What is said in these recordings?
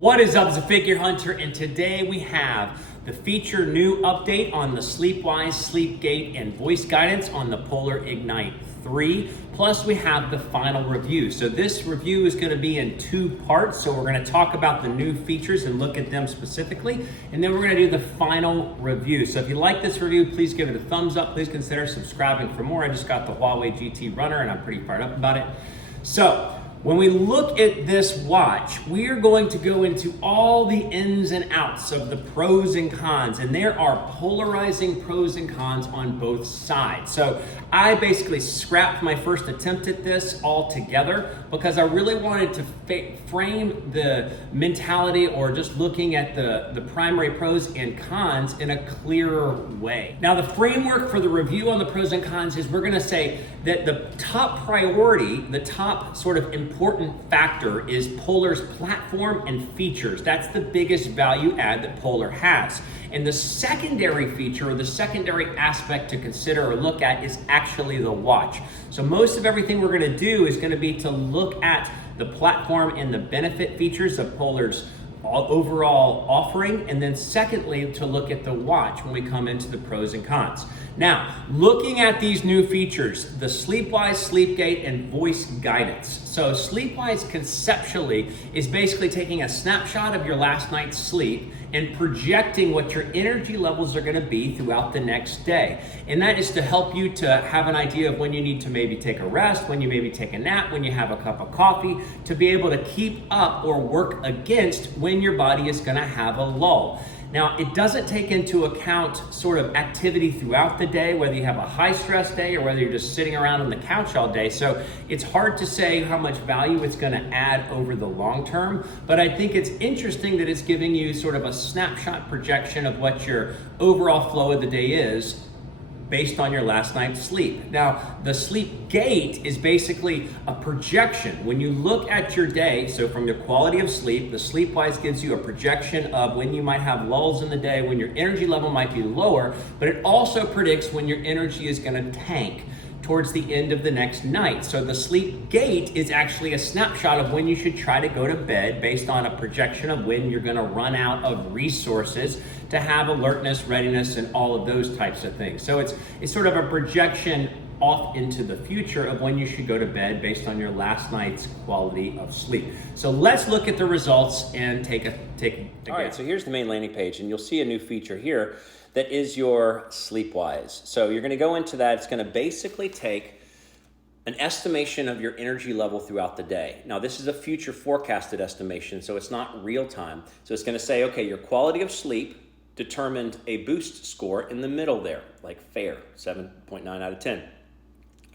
What is up, it's a Figure Hunter, and today we have the feature new update on the SleepWise, SleepGate, and voice guidance on the Polar Ignite 3. Plus we have the final review. So this review is going to be in two parts. So we're going to talk about the new features and look at them specifically, and then we're going to do the final review. So if you like this review, please give it a thumbs up. Please consider subscribing for more. I just got the Huawei GT Runner and I'm pretty fired up about it. So when we look at this watch, we are going to go into all the ins and outs of the pros and cons, and there are polarizing pros and cons on both sides. So I basically scrapped my first attempt at this altogether because I really wanted to frame the mentality, or just looking at the primary pros and cons in a clearer way. Now, the framework for the review on the pros and cons is we're going to say that the top priority, the top sort of important factor is Polar's platform and features. That's the biggest value add that Polar has. And the secondary feature, or the secondary aspect to consider or look at, is actually the watch. So most of everything we're going to do is going to be to look at the platform and the benefit features of Polar's overall offering, and then secondly to look at the watch when we come into the pros and cons. Now, looking at these new features, the SleepWise, SleepGate, and voice guidance. So SleepWise conceptually is basically taking a snapshot of your last night's sleep and projecting what your energy levels are going to be throughout the next day. And that is to help you to have an idea of when you need to maybe take a rest, when you maybe take a nap, when you have a cup of coffee, to be able to keep up or work against when your body is going to have a lull. Now, it doesn't take into account sort of activity throughout the day, whether you have a high stress day or whether you're just sitting around on the couch all day. So it's hard to say how much value it's going to add over the long term, but I think it's interesting that it's giving you sort of a snapshot projection of what your overall flow of the day is based on your last night's sleep. Now, the SleepGate is basically a projection. When you look at your day, so from your quality of sleep, the SleepWise gives you a projection of when you might have lulls in the day, when your energy level might be lower, but it also predicts when your energy is gonna tank towards the end of the next night. So the SleepGate is actually a snapshot of when you should try to go to bed based on a projection of when you're gonna run out of resources to have alertness, readiness, and all of those types of things. So it's sort of a projection off into the future of when you should go to bed based on your last night's quality of sleep. So let's look at the results and take a All right, so here's the main landing page, and you'll see a new feature here that is your SleepWise. So you're gonna go into that. It's gonna basically take an estimation of your energy level throughout the day. Now, this is a future forecasted estimation, so it's not real time. So it's gonna say, okay, your quality of sleep determined a boost score in the middle there, like fair, 7.9 out of 10.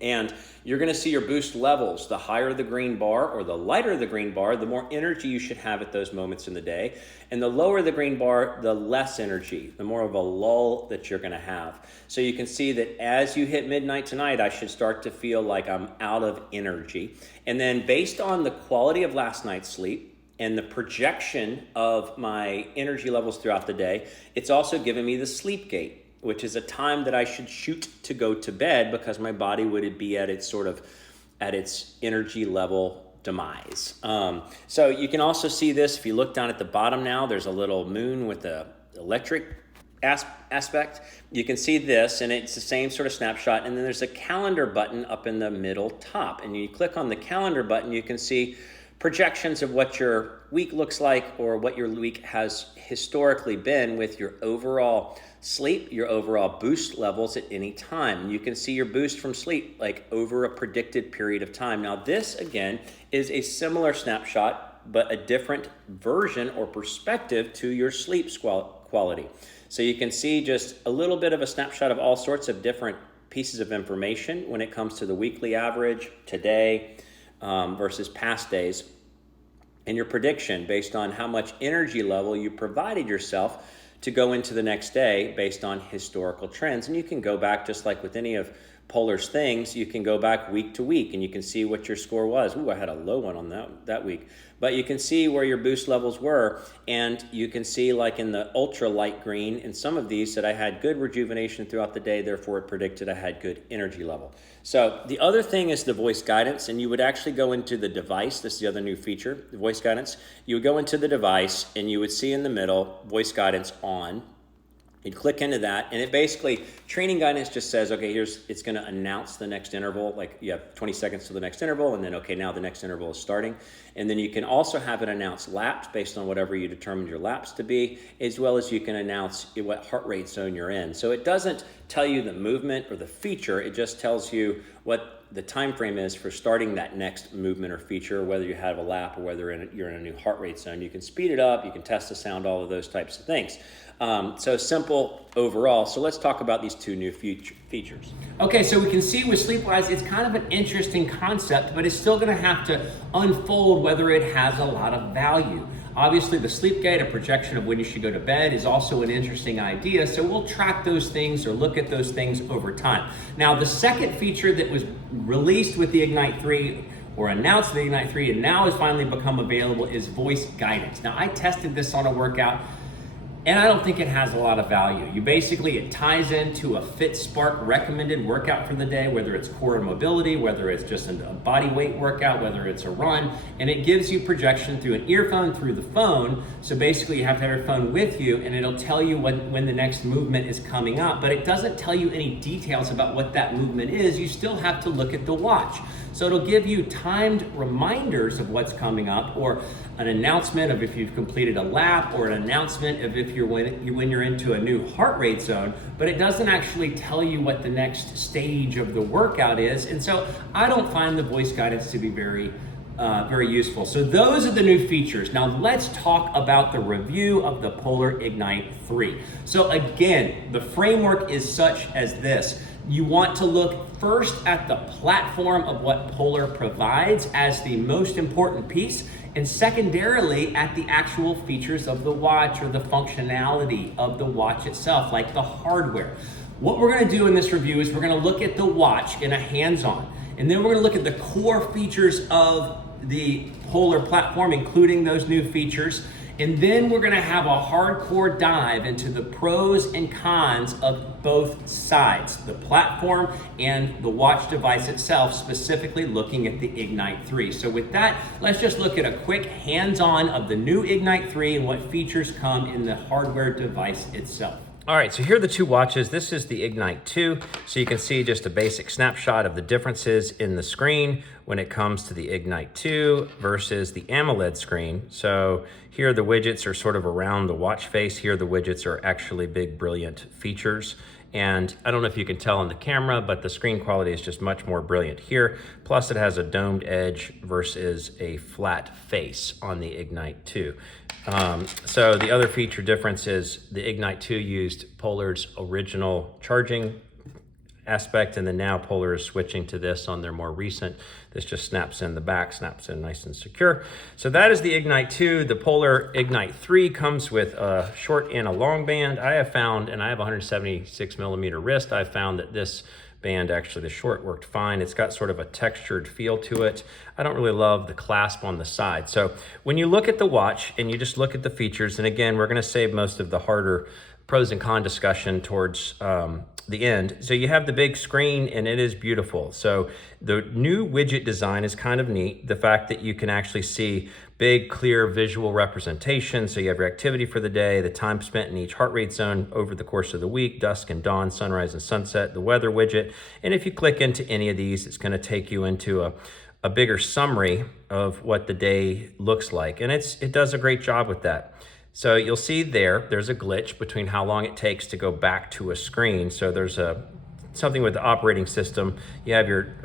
And you're gonna see your boost levels. The higher the green bar or the lighter the green bar, the more energy you should have at those moments in the day. And the lower the green bar, the less energy, the more of a lull that you're gonna have. So you can see that as you hit midnight tonight, I should start to feel like I'm out of energy. And then based on the quality of last night's sleep and the projection of my energy levels throughout the day, it's also giving me the SleepGate, which is a time that I should shoot to go to bed because my body would be at its energy level demise. So you can also see this if you look down at the bottom now. There's a little moon with the electric aspect. You can see this, and it's the same sort of snapshot. And then there's a calendar button up in the middle top, and you click on the calendar button, you can see projections of what your week looks like, or what your week has historically been with your overall sleep, your overall boost levels at any time. And you can see your boost from sleep like over a predicted period of time. Now, this again is a similar snapshot, but a different version or perspective to your sleep quality. So you can see just a little bit of a snapshot of all sorts of different pieces of information when it comes to the weekly average, today, versus past days, and your prediction based on how much energy level you provided yourself to go into the next day based on historical trends. And you can go back, just like with any of Polar's things, you can go back week to week and you can see what your score was. Ooh, I had a low one on that week. But you can see where your boost levels were, and you can see, like in the ultra light green, in some of these, that I had good rejuvenation throughout the day, therefore it predicted I had good energy level. So the other thing is the voice guidance, and you would actually go into the device. This is the other new feature, the voice guidance. You would go into the device and you would see in the middle, voice guidance on. You'd click into that, and it basically, training guidance just says, okay, it's gonna announce the next interval, like you have 20 seconds to the next interval, and then, okay, now the next interval is starting. And then you can also have it announce laps based on whatever you determined your laps to be, as well as you can announce what heart rate zone you're in. So it doesn't tell you the movement or the feature, it just tells you what the time frame is for starting that next movement or feature, whether you have a lap or whether you're in a new heart rate zone. You can speed it up, you can test the sound, all of those types of things. So simple overall. So let's talk about these two new features. Okay, so we can see with SleepWise, it's kind of an interesting concept, but it's still gonna have to unfold whether it has a lot of value. Obviously, the SleepGate, a projection of when you should go to bed, is also an interesting idea, so we'll track those things or look at those things over time. Now, the second feature that was released with the Ignite 3 or announced the Ignite 3 and now has finally become available is voice guidance. Now, I tested this on a workout, and I don't think it has a lot of value. It ties into a FitSpark recommended workout for the day, whether it's core and mobility, whether it's just a body weight workout, whether it's a run, and it gives you projection through an earphone through the phone. So basically you have to have your phone with you, and it'll tell you when the next movement is coming up, but it doesn't tell you any details about what that movement is. You still have to look at the watch. So it'll give you timed reminders of what's coming up, or an announcement of if you've completed a lap, or an announcement of if when you're into a new heart rate zone, but it doesn't actually tell you what the next stage of the workout is. And so I don't find the voice guidance to be very useful. So those are the new features. Now let's talk about the review of the Polar Ignite 3. So again, the framework is such as this. You want to look first at the platform of what Polar provides as the most important piece, and secondarily at the actual features of the watch or the functionality of the watch itself, like the hardware. What we're gonna do in this review is we're gonna look at the watch in a hands-on, and then we're gonna look at the core features of the Polar platform, including those new features. And then we're gonna have a hardcore dive into the pros and cons of both sides, the platform and the watch device itself, specifically looking at the Ignite 3. So with that, let's just look at a quick hands-on of the new Ignite 3 and what features come in the hardware device itself. All right, so here are the two watches. This is the Ignite 2, so you can see just a basic snapshot of the differences in the screen when it comes to the Ignite 2 versus the AMOLED screen. So here the widgets are sort of around the watch face. Here the widgets are actually big, brilliant features. And I don't know if you can tell on the camera, but the screen quality is just much more brilliant here. Plus it has a domed edge versus a flat face on the Ignite 2. So the other feature difference is the Ignite 2 used Polar's original charging aspect, and then now Polar is switching to this on their more recent. This just snaps in the back, snaps in nice and secure. So that is the Ignite 2. The Polar Ignite 3 comes with a short and a long band. I have found, and I have a 176 millimeter wrist, I've found that this band, actually the short worked fine. It's got sort of a textured feel to it. I don't really love the clasp on the side. So when you look at the watch and you just look at the features, and again, we're gonna save most of the harder pros and cons discussion towards the end. So you have the big screen and it is beautiful. So the new widget design is kind of neat. The fact that you can actually see big, clear visual representation. So you have your activity for the day, the time spent in each heart rate zone over the course of the week, dusk and dawn, sunrise and sunset, the weather widget. And if you click into any of these, it's gonna take you into a bigger summary of what the day looks like. And it does a great job with that. So you'll see there's a glitch between how long it takes to go back to a screen. So there's something with the operating system. You have your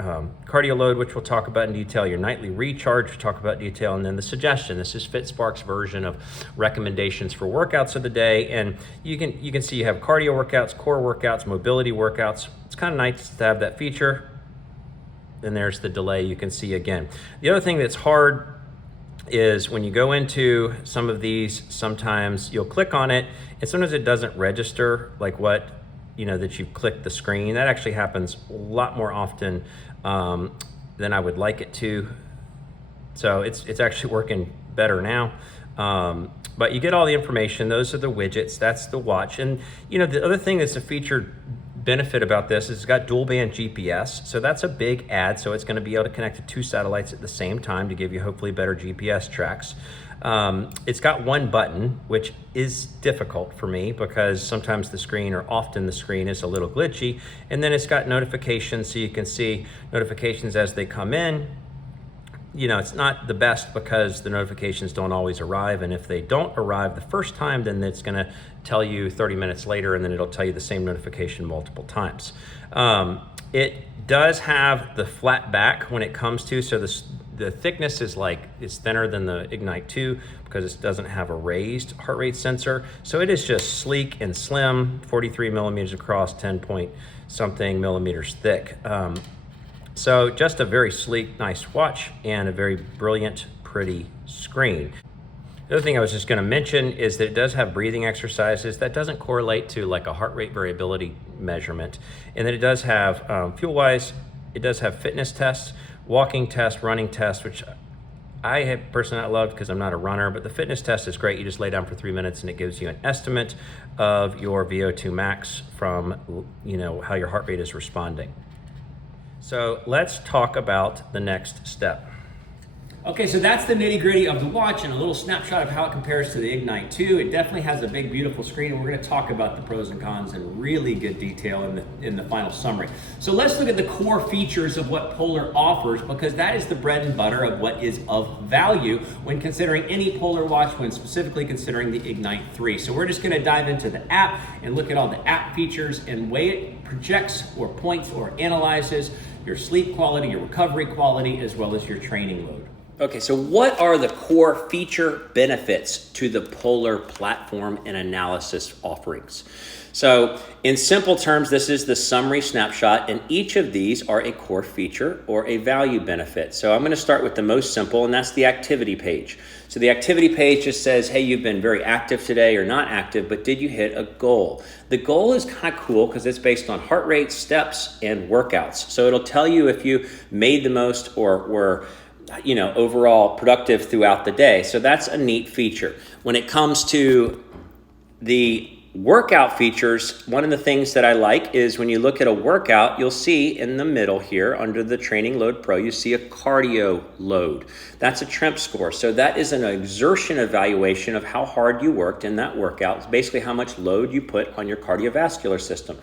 cardio load, which we'll talk about in detail, your nightly recharge, we'll talk about in detail, and then the suggestion. This is FitSpark's version of recommendations for workouts of the day. And you can see you have cardio workouts, core workouts, mobility workouts. It's kind of nice to have that feature. And there's the delay you can see again. The other thing that's hard is when you go into some of these, sometimes you'll click on it and sometimes it doesn't register like what that you've clicked the screen. That actually happens a lot more often than I would like it to. So it's actually working better now. But you get all the information. Those are the widgets. That's the watch. And the other thing that's a featured benefit about this is it's got dual band GPS. So that's a big add. So it's going to be able to connect to 2 satellites at the same time to give you hopefully better GPS tracks. It's got one button, which is difficult for me because sometimes the screen, or often the screen, is a little glitchy. And then it's got notifications, so you can see notifications as they come in. It's not the best because the notifications don't always arrive, and if they don't arrive the first time, then it's going to tell you 30 minutes later, and then it'll tell you the same notification multiple times. It does have the flat back when it comes to, so the thickness is thinner than the Ignite 2 because it doesn't have a raised heart rate sensor. So it is just sleek and slim, 43 millimeters across, 10 point something millimeters thick. So just a very sleek, nice watch and a very brilliant, pretty screen. The other thing I was just going to mention is that it does have breathing exercises. That doesn't correlate to like a heart rate variability measurement. And then it does have FuelWise, it does have fitness tests, walking test, running test, which I have personally not loved because I'm not a runner, but the fitness test is great. You just lay down for 3 minutes and it gives you an estimate of your VO2 max from how your heart rate is responding. So let's talk about the next step. Okay, so that's the nitty-gritty of the watch and a little snapshot of how it compares to the Ignite 2. It definitely has a big, beautiful screen, and we're going to talk about the pros and cons in really good detail in the final summary. So let's look at the core features of what Polar offers, because that is the bread and butter of what is of value when considering any Polar watch, when specifically considering the Ignite 3. So we're just going to dive into the app and look at all the app features and way it projects or points or analyzes your sleep quality, your recovery quality, as well as your training load. Okay, so what are the core feature benefits to the Polar platform and analysis offerings? So in simple terms, this is the summary snapshot, and each of these are a core feature or a value benefit. So I'm going to start with the most simple, and that's the activity page. So the activity page just says, hey, you've been very active today or not active, but did you hit a goal? The goal is kind of cool because it's based on heart rate, steps, and workouts. So it'll tell you if you made the most or were overall productive throughout the day. So that's a neat feature. When it comes to the workout features, one of the things that I like is when you look at a workout, you'll see in the middle here under the Training Load Pro, you see a cardio load. That's a TREMP score. So that is an exertion evaluation of how hard you worked in that workout. It's basically how much load you put on your cardiovascular system.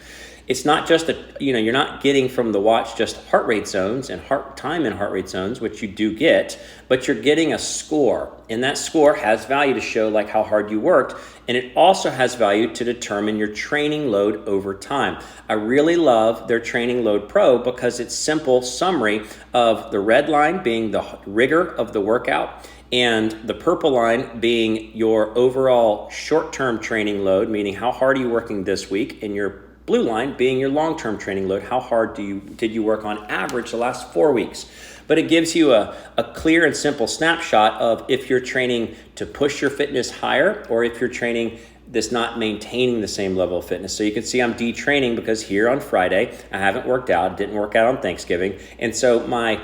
It's not just you're not getting from the watch just heart rate zones and time in heart rate zones, which you do get, but you're getting a score. And that score has value to show like how hard you worked. And it also has value to determine your training load over time. I really love their Training Load Pro because it's simple summary of the red line being the rigor of the workout, and the purple line being your overall short-term training load, meaning how hard are you working this week, and your blue line being your long-term training load, how hard did you work on average the last 4 weeks. But it gives you a clear and simple snapshot of if you're training to push your fitness higher or if you're training that's not maintaining the same level of fitness. So you can see I'm detraining because here on Friday, I haven't worked out, didn't work out on Thanksgiving. And so my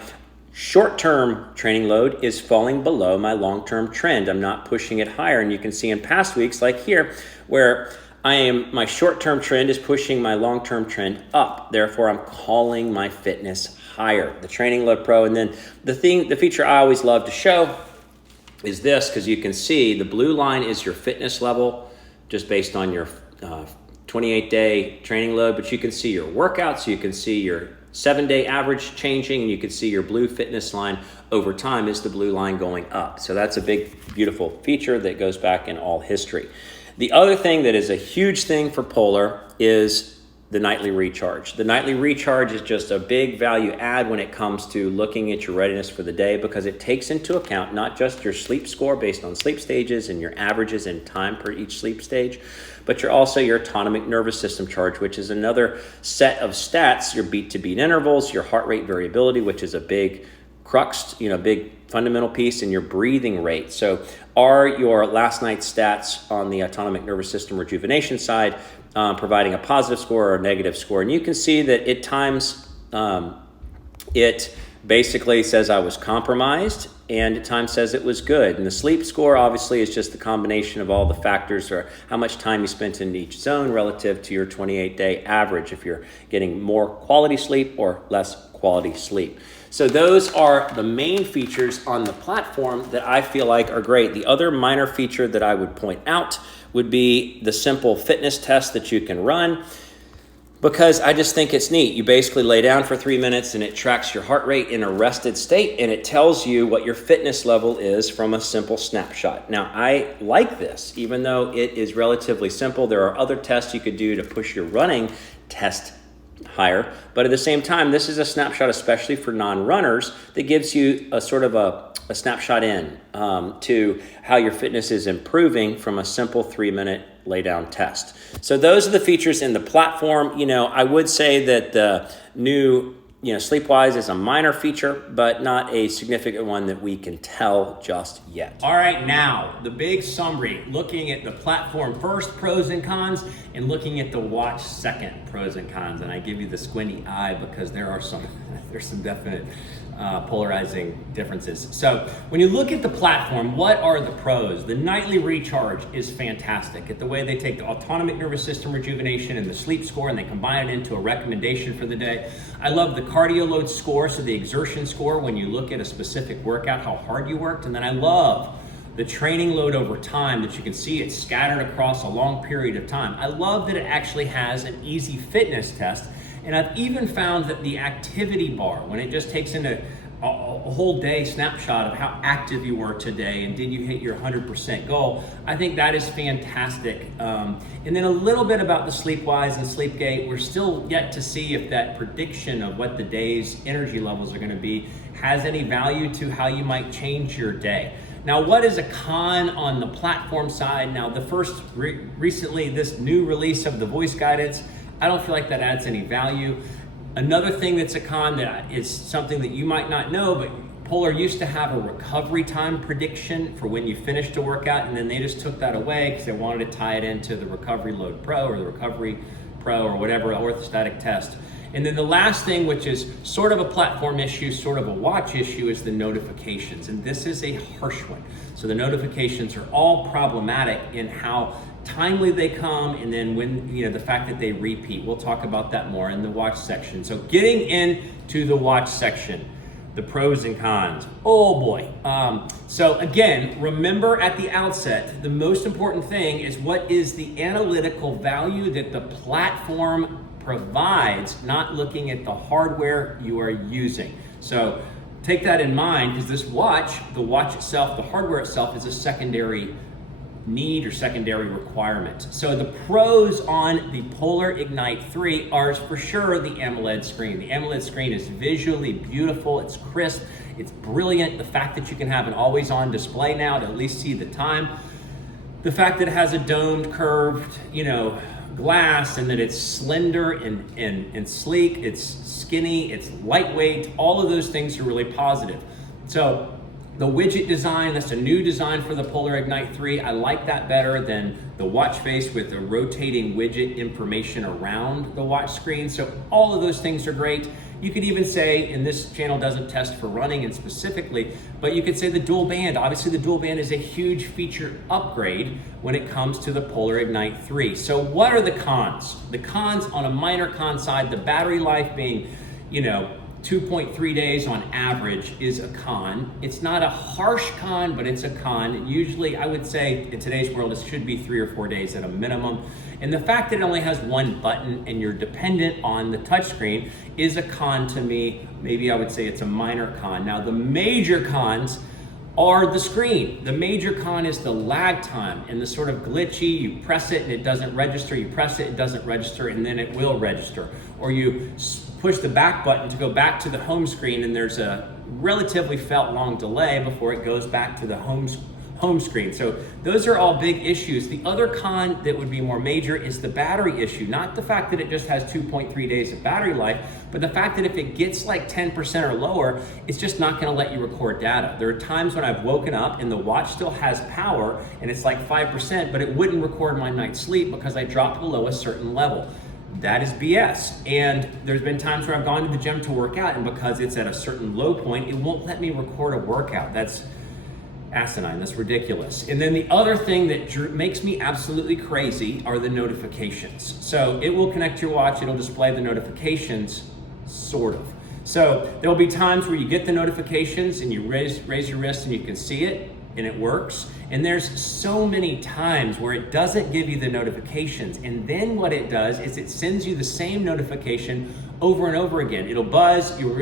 short-term training load is falling below my long-term trend. I'm not pushing it higher. And you can see in past weeks like here where my short-term trend is pushing my long-term trend up. Therefore, I'm calling my fitness higher. The Training Load Pro. And then the feature I always love to show is this, because you can see the blue line is your fitness level just based on your 28-day training load, but you can see your workouts, you can see your 7-day average changing, and you can see your blue fitness line over time is the blue line going up. So that's a big, beautiful feature that goes back in all history. The other thing that is a huge thing for Polar is the nightly recharge. The nightly recharge is just a big value add when it comes to looking at your readiness for the day, because it takes into account not just your sleep score based on sleep stages and your averages and time per each sleep stage, but you're also your autonomic nervous system charge, which is another set of stats, your beat to beat intervals, your heart rate variability, which is a big crux, big fundamental piece, in your breathing rate. So are your last night's stats on the autonomic nervous system rejuvenation side providing a positive score or a negative score. And you can see that at times it basically says I was compromised, and at times says it was good. And the sleep score obviously is just the combination of all the factors, or how much time you spent in each zone relative to your 28-day average, if you're getting more quality sleep or less quality sleep. So those are the main features on the platform that I feel like are great. The other minor feature that I would point out would be the simple fitness test that you can run, because I just think it's neat. You basically lay down for 3 minutes and it tracks your heart rate in a rested state, and it tells you what your fitness level is from a simple snapshot. Now, I like this, even though it is relatively simple. There are other tests you could do to push your running test higher, but at the same time, this is a snapshot, especially for non-runners, that gives you a sort of a snapshot in to how your fitness is improving from a simple 3-minute lay down test. So those are the features in the platform. You know, I would say that the new, SleepWise is a minor feature, but not a significant one that we can tell just yet. All right, now the big summary, looking at the platform first, pros and cons, and looking at the watch second, pros and cons. And I give you the squinty eye because there's some definite polarizing differences. So when you look at the platform, what are the pros? The nightly recharge is fantastic. At the way they take the autonomic nervous system rejuvenation and the sleep score, and they combine it into a recommendation for the day. I love the cardio load score, so the exertion score when you look at a specific workout, how hard you worked. And then I love the training load over time, that you can see it scattered across a long period of time. I love that it actually has an easy fitness test. And I've even found that the activity bar, when it just takes in a whole day snapshot of how active you were today and did you hit your 100% goal, I think that is fantastic. And then a little bit about the SleepWise and SleepGate. We're still yet to see if that prediction of what the day's energy levels are going to be has any value to how you might change your day. Now, what is a con on the platform side? Now, the first recently, this new release of the voice guidance, I don't feel like that adds any value. Another thing that's a con that is something that you might not know, but Polar used to have a recovery time prediction for when you finished a workout, and then they just took that away because they wanted to tie it into the Recovery Load Pro or the Recovery Pro or whatever orthostatic test. And then the last thing, which is sort of a platform issue, sort of a watch issue, is the notifications. And this is a harsh one. So the notifications are all problematic in how timely they come, and then when, the fact that they repeat. We'll talk about that more in the watch section. So getting into the watch section, the pros and cons. Oh boy. So again, remember at the outset, the most important thing is what is the analytical value that the platform provides, not looking at the hardware you are using. So take that in mind, because this watch, the watch itself, the hardware itself, is a secondary need or secondary requirement. So the pros on the Polar Ignite 3 are for sure the AMOLED screen. The AMOLED screen is visually beautiful, it's crisp, it's brilliant. The fact that you can have an always-on display now to at least see the time. The fact that it has a domed, curved, glass, and that it's slender and sleek, it's skinny, it's lightweight, all of those things are really positive. So the widget design, that's a new design for the Polar Ignite 3. I like that better than the watch face with the rotating widget information around the watch screen. So all of those things are great. You could even say, and this channel doesn't test for running and specifically, but you could say the dual band. Obviously the dual band is a huge feature upgrade when it comes to the Polar Ignite 3. So what are the cons? The cons on a minor con side, the battery life being, 2.3 days on average is a con. It's not a harsh con, but it's a con. Usually, I would say in today's world, it should be 3 or 4 days at a minimum. And the fact that it only has one button and you're dependent on the touchscreen is a con to me. Maybe I would say it's a minor con. Now, the major cons are the screen. The major con is the lag time and the sort of glitchy, you press it and it doesn't register, you press it, it doesn't register, and then it will register. Or you push the back button to go back to the home screen and there's a relatively felt long delay before it goes back to the home home screen. So those are all big issues. The other con that would be more major is the battery issue. Not the fact that it just has 2.3 days of battery life, but the fact that if it gets like 10% or lower, it's just not gonna let you record data. There are times when I've woken up and the watch still has power and it's like 5%, but it wouldn't record my night's sleep because I dropped below a certain level. That is BS. And there's been times where I've gone to the gym to work out, and because it's at a certain low point, it won't let me record a workout. That's asinine, that's ridiculous. And then the other thing that makes me absolutely crazy are the notifications. So it will connect your watch, it'll display the notifications, sort of. So there'll be times where you get the notifications and you raise your wrist and you can see it and it works. And there's so many times where it doesn't give you the notifications. And then what it does is it sends you the same notification over and over again. It'll buzz, you'll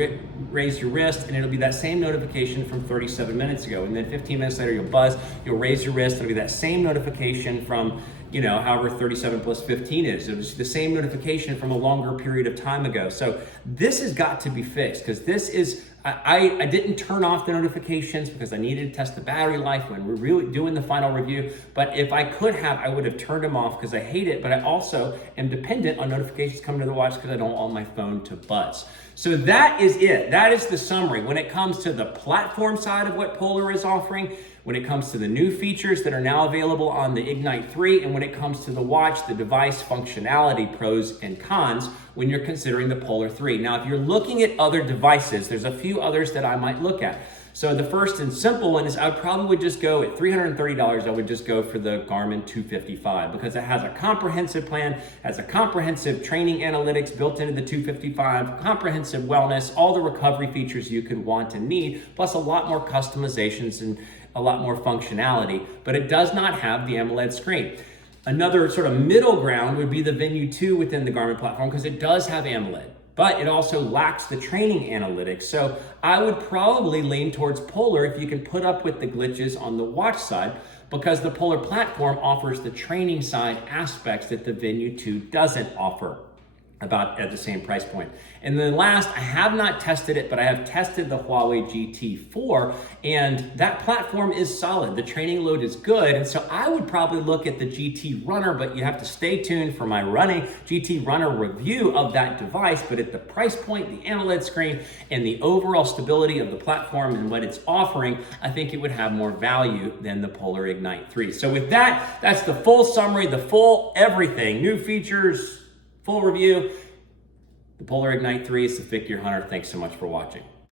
raise your wrist, and it'll be that same notification from 37 minutes ago. And then 15 minutes later, you'll buzz, you'll raise your wrist, it'll be that same notification from, however 37 plus 15 is. It was the same notification from a longer period of time ago. So this has got to be fixed, because this is, I didn't turn off the notifications because I needed to test the battery life when we're really doing the final review. But if I could have, I would have turned them off because I hate it. But I also am dependent on notifications coming to the watch because I don't want my phone to buzz. So that is it. That is the summary. When it comes to the platform side of what Polar is offering, when it comes to the new features that are now available on the Ignite 3, and when it comes to the watch, the device functionality, pros and cons, when you're considering the Polar 3. Now, if you're looking at other devices, there's a few others that I might look at. So the first and simple one is I probably would just go at $330. I would just go for the Garmin 255 because it has a comprehensive plan, has a comprehensive training analytics built into the 255, comprehensive wellness, all the recovery features you could want and need, plus a lot more customizations and a lot more functionality, but it does not have the AMOLED screen. Another sort of middle ground would be the Venue 2 within the Garmin platform because it does have AMOLED, but it also lacks the training analytics. So I would probably lean towards Polar if you can put up with the glitches on the watch side, because the Polar platform offers the training side aspects that the Venue 2 doesn't offer about at the same price point. And then last, I have not tested it, but I have tested the Huawei GT4, and that platform is solid. The training load is good, and so I would probably look at the GT Runner, but you have to stay tuned for my GT Runner review of that device. But at the price point, the AMOLED screen, and the overall stability of the platform and what it's offering, I think it would have more value than the Polar Ignite 3. So with that, that's the full summary, the full everything, new features, full review. The Polar Ignite 3 is the Figure Hunter. Thanks so much for watching.